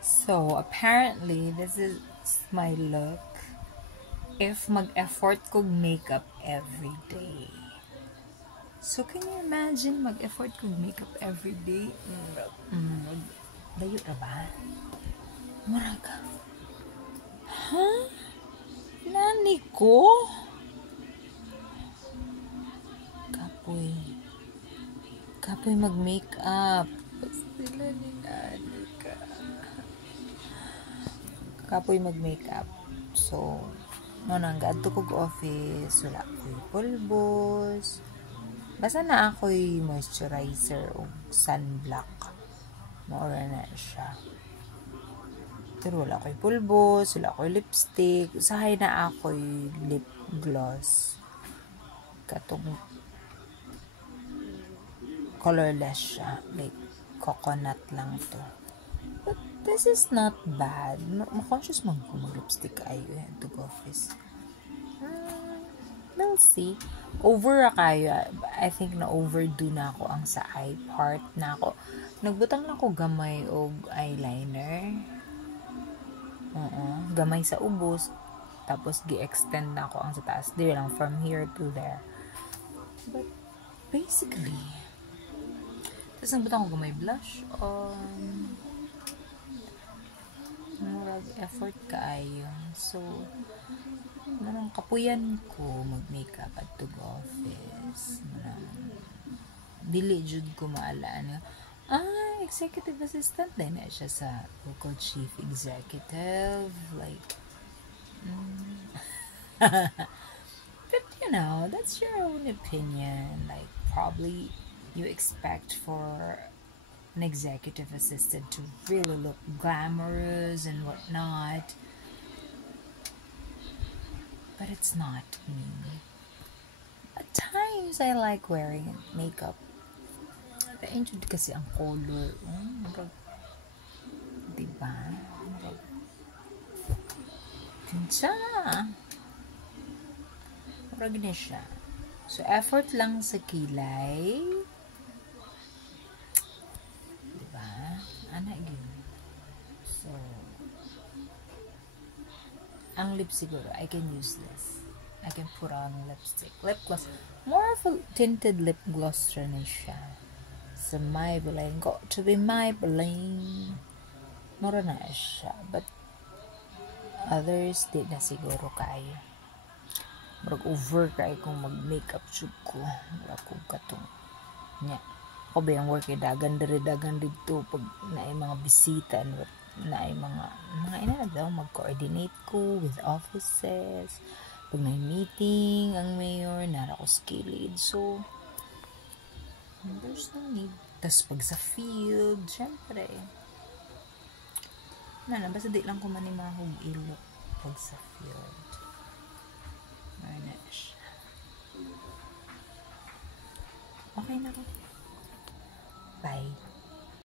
So, apparently, this is my look if mag-effort kog makeup every day. So, can you imagine mag-effort kog makeup every day? Layo na ba? Maraga. Huh? Nani ko? Kapoy. Kapoy mag-makeup. Sila ni nani ka. Kapoy mag-makeup. So, nanggadto kog office, wala ko'y pulbos. Basta na ako'y moisturizer o sunblock. Maura na siya. Pero wala ko'y pulbos, wala ko'y lipstick. Usahay na ako'y lip gloss. Katong colorless siya. Like, coconut lang to. But this is not bad. Ma-conscious mag-lipstick ayo yan to office. We'll see. Over kayo. I think na overdo na ako ang sa eye part na ako. Nagbutang na ako gamay og eyeliner. Gamay sa ubos. Tapos gi-extend na ako ang sa taas. Di lang from here to there. But basically, tapos nagbutang ako gamay blush on. Murag effort kaayo. So, manang kapuyan ko mag-makeup at to office. Manang dili jud ko maalaan. Executive assistant din na siya sa local chief executive. Like, but you know, that's your own opinion. Like, probably you expect for an executive assistant to really look glamorous and whatnot. But it's not me. At times, I like wearing makeup. Na-enjoy kasi ang color. Diba? Tinsa. Murag na siya. So, effort lang sa kilay. Diba? Ana yun. So, ang lip siguro, I can use this. I can put on lipstick. Lip gloss. More of a tinted lip gloss rin siya. Sa Maybelline. Got to be Maybelline. Mura na siya. But, others, di na siguro kayo. Murag over kayo kung mag-makeup shoot ko. Murag kong katong. Nya. Ako ba yung work dagan dito pag naay mga bisita naay mga ina daw mag-coordinate ko with offices. Pag may meeting ang mayor, nara ko skilled. So, there's no need. Tas pag sa field, syempre. Basta di lang ko manimahog ilo pag sa field. Marnish. Okay na ko. Bye.